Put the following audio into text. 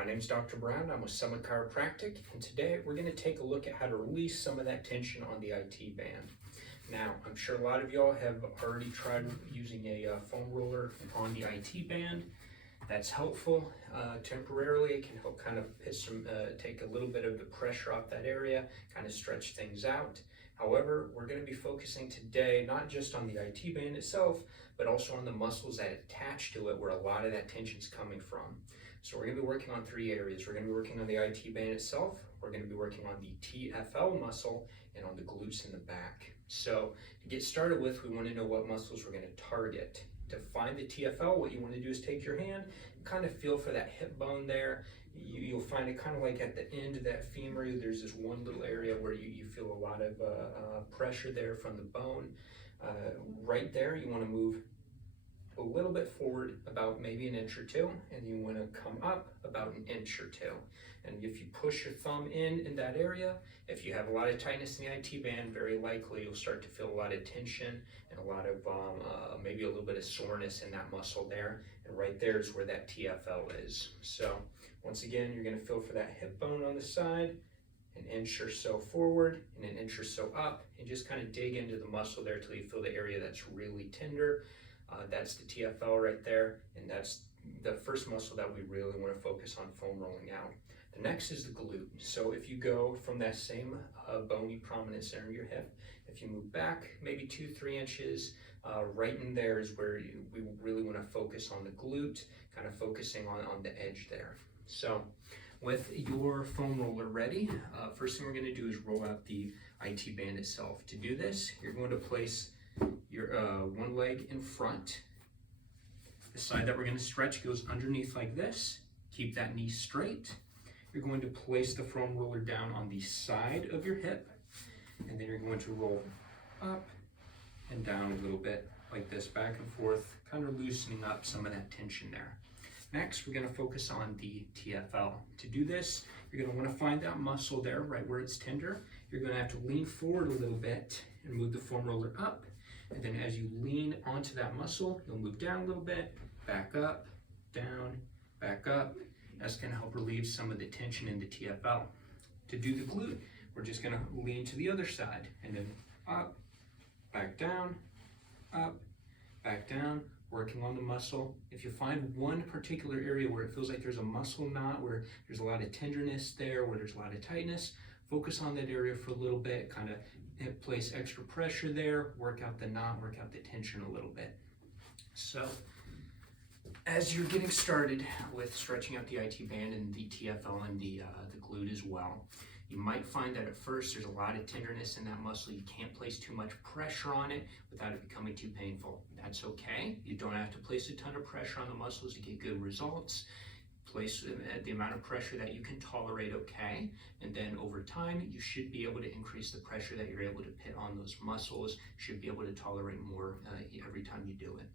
My name's Dr. Brown. I'm with Summit Chiropractic, and today we're going to take a look at how to release some of that tension on the IT band. Now, I'm sure a lot of y'all have already tried using a foam roller on the IT band. That's helpful temporarily. It can help kind of take a little bit of the pressure off that area, kind of stretch things out. However, we're going to be focusing today not just on the IT band itself, but also on the muscles that attach to it where a lot of that tension is coming from. So we're going to be working on three areas. We're going to be working on the IT band itself, we're going to be working on the TFL muscle, and on the glutes in the back. So to get started with, we want to know what muscles we're going to target. To find the TFL, what you want to do is take your hand and kind of feel for that hip bone there. You'll find it kind of like at the end of that femur, there's this one little area where you feel a lot of pressure there from the bone. Right there, you want to move a little bit forward about maybe an inch or two, and you want to come up about an inch or two. And if you push your thumb in that area, if you have a lot of tightness in the IT band, very likely you'll start to feel a lot of tension and a lot of maybe a little bit of soreness in that muscle there. And right there is where that TFL is. So once again, you're going to feel for that hip bone on the side, an inch or so forward and an inch or so up, and just kind of dig into the muscle there till you feel the area that's really tender. That's the TFL right there, and that's the first muscle that we really want to focus on foam rolling out. The next is the glute. So if you go from that same bony prominent center of your hip, if you move back maybe 2-3 inches, right in there is where we really want to focus on the glute, kind of focusing on the edge there. So with your foam roller ready, first thing we're going to do is roll out the IT band itself. To do this, you're going to place your one leg in front. The side that we're going to stretch goes underneath like this. Keep that knee straight. You're going to place the foam roller down on the side of your hip, and then you're going to roll up and down a little bit like this, back and forth, kind of loosening up some of that tension there. Next, we're going to focus on the TFL. To do this, you're going to want to find that muscle there right where it's tender. You're going to have to lean forward a little bit and move the foam roller up. And then as you lean onto that muscle, you'll move down a little bit, back up, down, back up. That's going to help relieve some of the tension in the TFL. To do the glute, we're just going to lean to the other side and then up, back down, up, back down, working on the muscle. If you find one particular area where it feels like there's a muscle knot, where there's a lot of tenderness there, where there's a lot of tightness, focus on that area for a little bit, kind of place extra pressure there, work out the knot, work out the tension a little bit. So as you're getting started with stretching out the IT band and the TFL and the glute as well, you might find that at first there's a lot of tenderness in that muscle. You can't place too much pressure on it without it becoming too painful. That's okay. You don't have to place a ton of pressure on the muscles to get good results. Place at the amount of pressure that you can tolerate, okay? And then over time, you should be able to increase the pressure that you're able to put on those muscles. You should be able to tolerate more every time you do it.